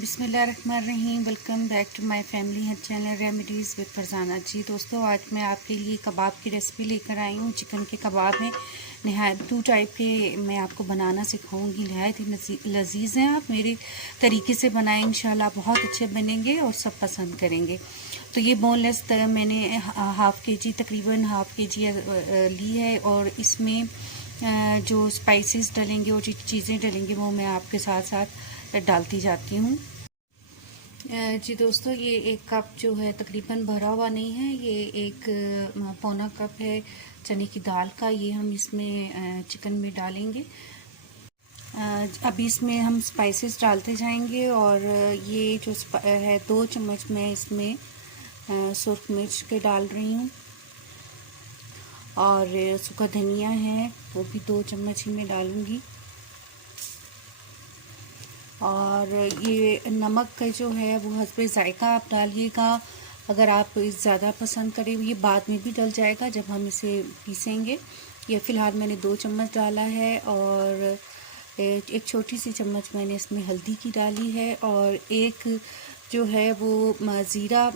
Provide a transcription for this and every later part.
बिस्मिल्लाहिर्रहमानिर्रहीम। Welcome back to my family health channel remedies with Farzana ji. दोस्तों, आज मैं आपके लिए कबाब की रेसिपी लेकर आई हूँ। चिकन के कबाब में नहायत 2 टाइप के मैं आपको बनाना सिखाऊंगी। नहायत ही लजीज़ हैं। आप मेरे तरीके से बनाएं, इंशाल्लाह बहुत अच्छे बनेंगे और सब पसंद करेंगे। तो ये बोनलेस मैंने तकरीबन हाफ़ के जी ली है, और इसमें जो स्पाइसेस डलेंगे और जो चीज़ें डलेंगी वो मैं आपके साथ साथ डालती जाती हूँ। जी दोस्तों, ये 1 कप जो है तकरीबन भरा हुआ नहीं है, ये एक पौना कप है चने की दाल का। ये हम इसमें चिकन में डालेंगे। अभी इसमें हम स्पाइसेस डालते जाएंगे, और ये जो है 2 चम्मच मैं इसमें सुर्ख मिर्च के डाल रही हूँ, और सूखा धनिया है वो भी 2 चम्मच ही मैं डालूँगी। और ये नमक का जो है वो हस्बे ज़ायका आप डालिएगा। अगर आप ज़्यादा पसंद करें, ये बाद में भी डल जाएगा जब हम इसे पीसेंगे। ये फ़िलहाल मैंने 2 चम्मच डाला है, और एक छोटी सी चम्मच मैंने इसमें हल्दी की डाली है, और एक जो है वो ज़ीरा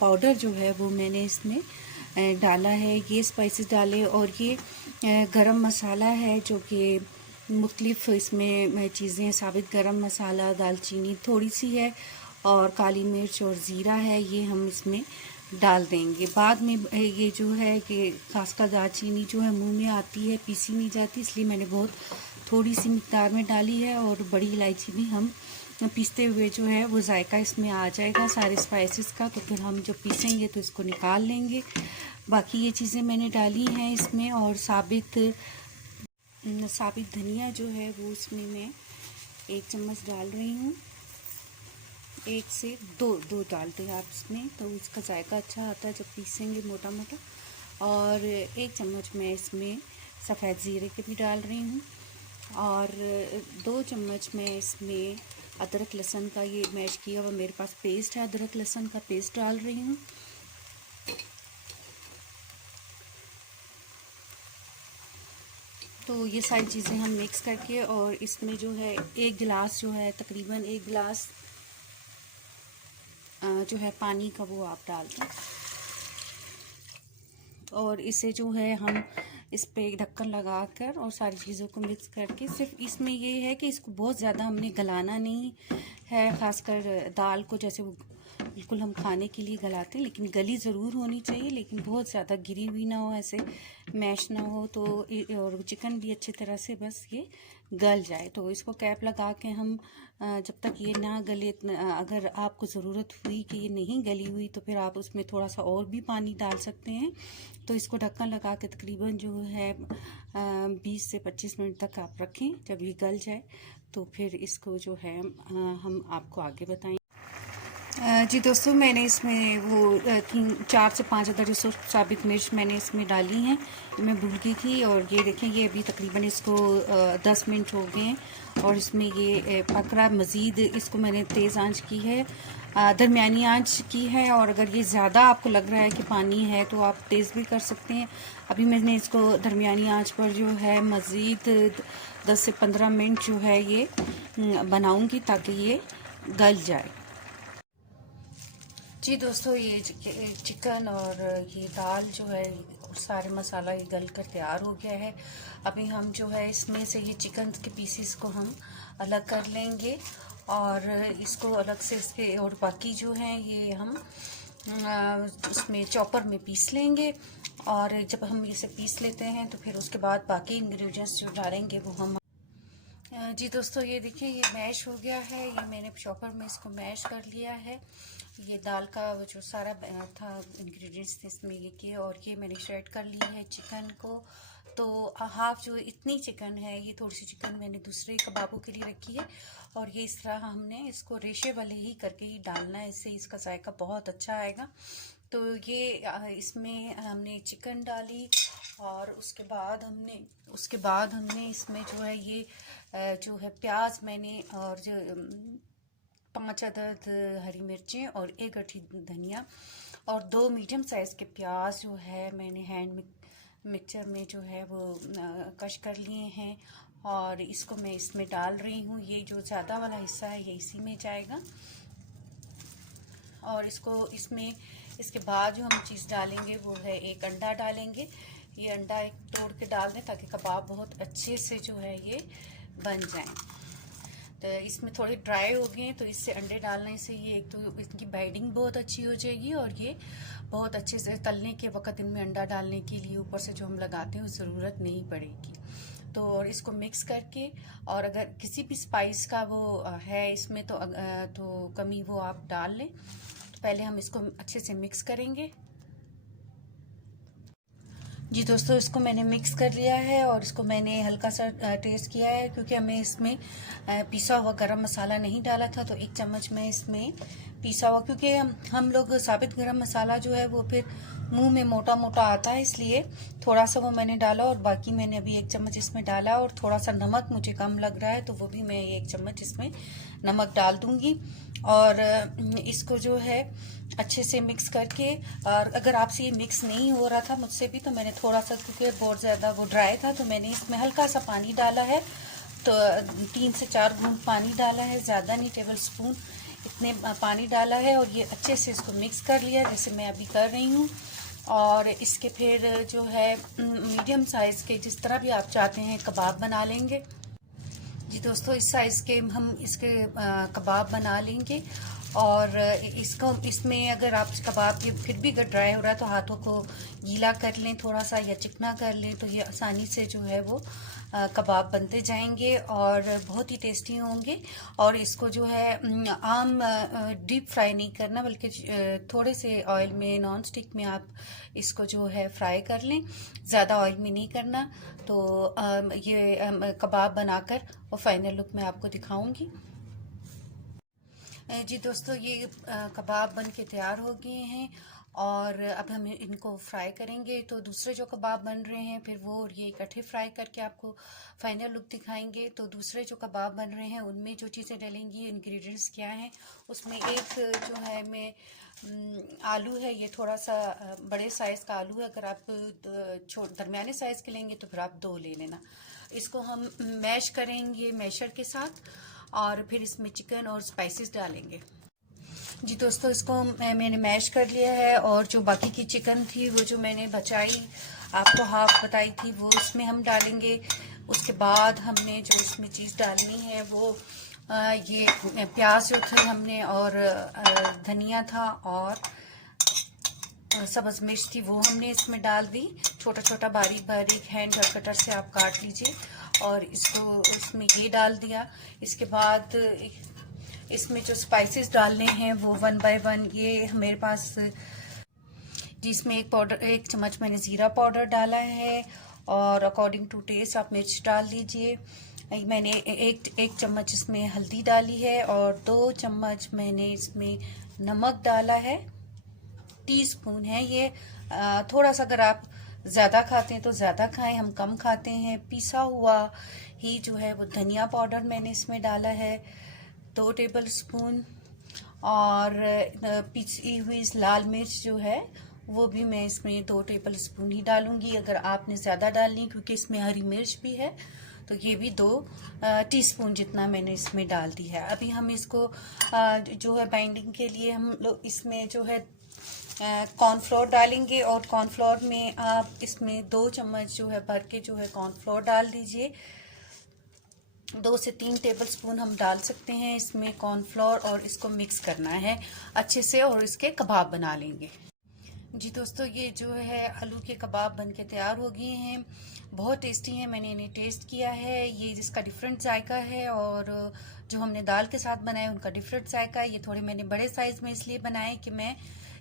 पाउडर जो है वो मैंने इसमें डाला है। ये स्पाइसेस डाले, और ये गरम मसाला है जो कि मुख्तलिफ़ इसमें चीज़ें, साबित गरम मसाला, दालचीनी थोड़ी सी है, और काली मिर्च और ज़ीरा है, ये हम इसमें डाल देंगे बाद में। ये जो है कि खासकर दालचीनी जो है मुंह में आती है, पीसी नहीं जाती, इसलिए मैंने बहुत थोड़ी सी मिक़दार में डाली है। और बड़ी इलायची भी हम पीसते हुए जो है वो जायका इसमें आ जाएगा सारे स्पाइसेस का, तो फिर हम जब पीसेंगे तो इसको निकाल लेंगे। बाकी ये चीज़ें मैंने डाली हैं इसमें, और साबित धनिया जो है वो इसमें मैं 1 चम्मच डाल रही हूँ। 1 से 2 डालते हैं आप इसमें, तो इसका जायका अच्छा आता है जब पीसेंगे मोटा मोटा। और 1 चम्मच मैं इसमें सफ़ेद ज़ीरे के भी डाल रही हूँ, और 2 चम्मच मैं इसमें अदरक लहसुन का ये मैश किया हुआ मेरे पास पेस्ट है, अदरक लहसुन का पेस्ट डाल रही हूँ। तो ये सारी चीज़ें हम मिक्स करके, और इसमें जो है 1 गिलास जो है तकरीबन 1 गिलास जो है पानी का वो आप डाल दें, और इसे जो है हम इस पे ढक्कन लगाकर और सारी चीज़ों को मिक्स करके, सिर्फ इसमें ये है कि इसको बहुत ज़्यादा हमने गलाना नहीं है। खासकर दाल को जैसे वो बिल्कुल हम खाने के लिए गलाते हैं, लेकिन गली ज़रूर होनी चाहिए, लेकिन बहुत ज़्यादा गिरी हुई ना हो, ऐसे मैश ना हो, तो और चिकन भी अच्छी तरह से बस ये गल जाए। तो इसको कैप लगा के हम जब तक ये ना गले, अगर आपको ज़रूरत हुई कि ये नहीं गली हुई तो फिर आप उसमें थोड़ा सा और भी पानी डाल सकते हैं। तो इसको ढक्कन लगा के तकरीबन जो है 20 से 25 मिनट तक आप रखें। जब ये गल जाए तो फिर इसको जो है हम आपको आगे बताएं। जी दोस्तों, मैंने इसमें वो 4 से 5 अदर जो साबित मिर्च मैंने इसमें डाली हैं, मैं भूल गई थी। और ये देखें, ये अभी तकरीबन इसको 10 मिनट हो गए हैं, और इसमें ये पक रहा। मज़ीद इसको मैंने तेज़ आंच की है, दरमियानी आंच की है, और अगर ये ज़्यादा आपको लग रहा है कि पानी है तो आप तेज़ भी कर सकते हैं। अभी मैंने इसको दरमियानी आंच पर जो है मज़ीद 10 से 15 मिनट जो है ये बनाऊँगी, ताकि ये गल जाए। जी दोस्तों, ये चिकन और ये दाल जो है सारे मसाला ये गल कर तैयार हो गया है। अभी हम जो है इसमें से ये चिकन के पीसेस को हम अलग कर लेंगे, और इसको अलग से इसके, और बाकी जो हैं ये हम उसमें चॉपर में पीस लेंगे। और जब हम इसे पीस लेते हैं तो फिर उसके बाद बाकी इंग्रेडिएंट्स जो डालेंगे वो हम जी दोस्तों, ये देखिए, ये मैश हो गया है। ये मैंने चॉपर में इसको मैश कर लिया है। ये दाल का जो सारा था इंग्रेडिएंट्स थे इसमें ये किए, और ये मैंने श्रेड कर ली है चिकन को। तो हाफ जो इतनी चिकन है, ये थोड़ी सी चिकन मैंने दूसरे कबाबों के लिए रखी है, और ये इस तरह हमने इसको रेशे वाले ही करके ही डालना है, इससे इसका जायका बहुत अच्छा आएगा। तो ये इसमें हमने चिकन डाली, और उसके बाद हमने इसमें जो है ये जो है प्याज मैंने, और जो 5 अदद हरी मिर्चें और 1 गठी धनिया, और 2 मीडियम साइज़ के प्याज जो है मैंने हैंड मिक्सचर में जो है वो कश कर लिए हैं। और इसको मैं इसमें डाल रही हूँ। ये जो ज़्यादा वाला हिस्सा है ये इसी में जाएगा। और इसमें इसके बाद जो हम चीज़ डालेंगे वो है एक अंडा डालेंगे। ये अंडा एक तोड़ के डाल दें ताकि कबाब बहुत अच्छे से जो है ये बन जाएं। तो इसमें थोड़े ड्राई हो गए तो इससे अंडे डालने से ये एक तो इनकी बाइंडिंग बहुत अच्छी हो जाएगी और ये बहुत अच्छे से तलने के वक्त इनमें अंडा डालने के लिए ऊपर से जो हम लगाते हैं वो ज़रूरत नहीं पड़ेगी। तो और इसको मिक्स करके, और अगर किसी भी स्पाइस का वो है इसमें तो कमी वो आप डाल लें। तो पहले हम इसको अच्छे से मिक्स करेंगे। जी दोस्तों, इसको मैंने मिक्स कर लिया है और इसको मैंने हल्का सा टेस्ट किया है, क्योंकि हमें इसमें पिसा हुआ गरम मसाला नहीं डाला था। तो 1 चम्मच मैं इसमें पिसा हुआ, क्योंकि हम लोग साबित गरम मसाला जो है वो फिर मुंह में मोटा मोटा आता है, इसलिए थोड़ा सा वो मैंने डाला। और बाकी मैंने अभी 1 चम्मच इसमें डाला, और थोड़ा सा नमक मुझे कम लग रहा है तो वो भी मैं 1 चम्मच इसमें नमक डाल दूंगी। और इसको जो है अच्छे से मिक्स करके, और अगर आपसे ये मिक्स नहीं हो रहा था मुझसे भी, तो मैंने थोड़ा सा, क्योंकि बहुत ज़्यादा वो ड्राई था, तो मैंने इसमें हल्का सा पानी डाला है। तो 3 से 4 बूंद पानी डाला है, ज़्यादा नहीं, टेबल स्पून इतने पानी डाला है। और ये अच्छे से इसको मिक्स कर लिया जैसे मैं अभी कर रही हूँ। और इसके फिर जो है मीडियम साइज़ के, जिस तरह भी आप चाहते हैं, कबाब बना लेंगे। जी दोस्तों, इस साइज़ के हम इसके कबाब बना लेंगे। और इसमें अगर आप कबाब ये फिर भी अगर ड्राई हो रहा है तो हाथों को गीला कर लें थोड़ा सा, या चिकना कर लें, तो ये आसानी से जो है वो कबाब बनते जाएंगे और बहुत ही टेस्टी होंगे। और इसको जो है आम डीप फ्राई नहीं करना, बल्कि थोड़े से ऑयल में, नॉन स्टिक में आप इसको जो है फ्राई कर लें, ज़्यादा ऑयल में नहीं करना। तो ये कबाब बनाकर और फाइनल लुक मैं आपको दिखाऊंगी। जी दोस्तों, ये कबाब बन के तैयार हो गए हैं और अब हम इनको फ्राई करेंगे। तो दूसरे जो कबाब बन रहे हैं फिर वो और ये इकट्ठे फ्राई करके आपको फाइनल लुक दिखाएंगे। तो दूसरे जो कबाब बन रहे हैं उनमें जो चीज़ें डलेंगी, इंग्रेडिएंट्स क्या हैं, उसमें एक जो है मैं आलू है, ये थोड़ा सा बड़े साइज़ का आलू है। अगर आप दरमियाने साइज़ के लेंगे तो फिर आप 2 ले लेना। इसको हम मैश करेंगे मैशर के साथ, और फिर इसमें चिकन और स्पाइसेस डालेंगे। जी दोस्तों, इसको मैंने मैश कर लिया है, और जो बाकी की चिकन थी वो जो मैंने बचाई, आपको हाफ बताई थी, वो इसमें हम डालेंगे। उसके बाद हमने जो इसमें चीज़ डालनी है वो ये प्याज जो थे हमने, और धनिया था, और सब्ज़ मिर्च थी, वो हमने इसमें डाल दी। छोटा छोटा बारीक बारीक हैंड कटर से आप काट लीजिए, और इसको इसमें ये डाल दिया। इसके बाद इसमें जो स्पाइसेस डालने हैं वो 1 बाय 1 ये मेरे पास, जिसमें 1 चम्मच मैंने ज़ीरा पाउडर डाला है, और अकॉर्डिंग टू टेस्ट आप मिर्च डाल लीजिए। मैंने एक चम्मच इसमें हल्दी डाली है, और 2 चम्मच मैंने इसमें नमक डाला है। टीस्पून है ये। थोड़ा सा अगर आप ज़्यादा खाते हैं तो ज़्यादा खाएं, हम कम खाते हैं। पिसा हुआ ही जो है वो धनिया पाउडर मैंने इसमें डाला है 2 टेबल स्पून, और पिसी हुई लाल मिर्च जो है वो भी मैं इसमें 2 टेबल स्पून ही डालूंगी। अगर आपने ज़्यादा डालनी, क्योंकि इसमें हरी मिर्च भी है, तो ये भी 2 टीस्पून जितना मैंने इसमें डाल दी है। अभी हम इसको जो है बाइंडिंग के लिए हम लोग इसमें जो है कॉर्नफ्लोर डालेंगे, और कॉर्नफ्लोर में आप इसमें 2 चम्मच जो है भर के जो है कॉर्नफ्लोर डाल दीजिए। 2 से 3 टेबल स्पून हम डाल सकते हैं इसमें कॉर्नफ्लोर, और इसको मिक्स करना है अच्छे से, और इसके कबाब बना लेंगे। जी दोस्तों, ये जो है आलू के कबाब बन के तैयार हो गए हैं, बहुत टेस्टी हैं। मैंने इन्हें टेस्ट किया है, ये जिसका डिफरेंट जायका है, और जो हमने दाल के साथ बनाए उनका डिफरेंट जायका है। ये थोड़े मैंने बड़े साइज़ में इसलिए बनाए कि मैं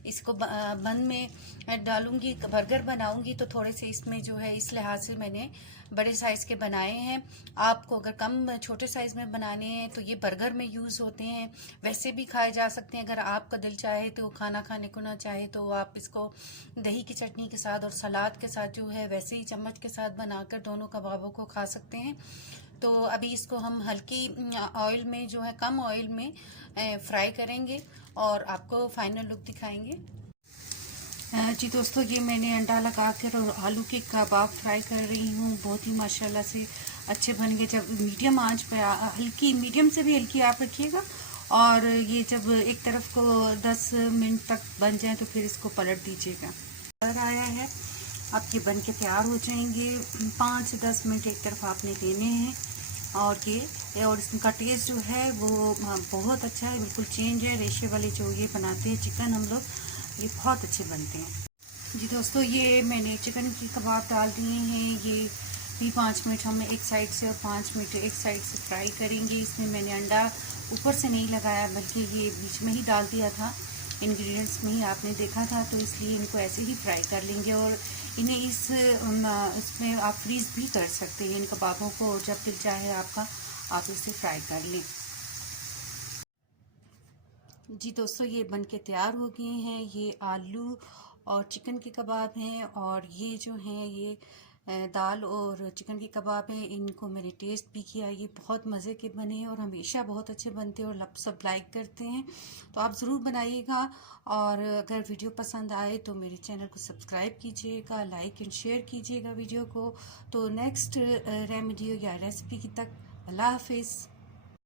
इसको बन में डालूंगी, बर्गर बनाऊंगी, तो थोड़े से इसमें जो है इस लिहाज से मैंने बड़े साइज़ के बनाए हैं। आपको अगर कम छोटे साइज़ में बनाने हैं तो ये बर्गर में यूज़ होते हैं, वैसे भी खाए जा सकते हैं। अगर आपका दिल चाहे तो, खाना खाने को ना चाहे तो आप इसको दही की चटनी के साथ और सलाद के साथ जो है वैसे ही चम्मच के साथ बनाकर दोनों कबाबों को खा सकते हैं। तो अभी इसको हम हल्की ऑयल में जो है, कम ऑयल में फ्राई करेंगे और आपको फाइनल लुक दिखाएंगे। जी दोस्तों, ये मैंने अंडा लगा कर और आलू के कबाब फ्राई कर रही हूँ। बहुत ही माशाल्लाह से अच्छे बन गए। जब मीडियम आंच पे हल्की, मीडियम से भी हल्की आप रखिएगा, और ये जब एक तरफ को 10 मिनट तक बन जाए तो फिर इसको पलट दीजिएगा। कलर आया है, अब ये बन के तैयार हो जाएंगे। 5 से 10 मिनट एक तरफ आपने देने हैं, और इसका टेस्ट जो है वो बहुत अच्छा है, बिल्कुल चेंज है। रेशे वाले जो ये बनाते हैं चिकन हम लोग, ये बहुत अच्छे बनते हैं। जी दोस्तों, ये मैंने चिकन की कबाब डाल दिए हैं। ये भी 5 मिनट हम एक साइड से और 5 मिनट एक साइड से फ्राई करेंगे। इसमें मैंने अंडा ऊपर से नहीं लगाया, बल्कि ये बीच में ही डाल दिया था, इंग्रेडिएंट्स में ही आपने देखा था, तो इसलिए इनको ऐसे ही फ्राई कर लेंगे। और इन्हें इसमें आप फ्रीज़ भी कर सकते हैं इन कबाबों को, जब दिल चाहे आपका आप इसे फ्राई कर लें। जी दोस्तों, ये बन के तैयार हो गए हैं। ये आलू और चिकन के कबाब हैं, और ये जो हैं ये दाल और चिकन के कबाब हैं। इनको मैंने टेस्ट भी किया, ये बहुत मज़े के बने हैं और हमेशा बहुत अच्छे बनते हैं, और सब लाइक करते हैं। तो आप ज़रूर बनाइएगा, और अगर वीडियो पसंद आए तो मेरे चैनल को सब्सक्राइब कीजिएगा, लाइक एंड शेयर कीजिएगा वीडियो को। तो नेक्स्ट रेमेडी या रेसिपी की तक, अल्लाह हाफिज़।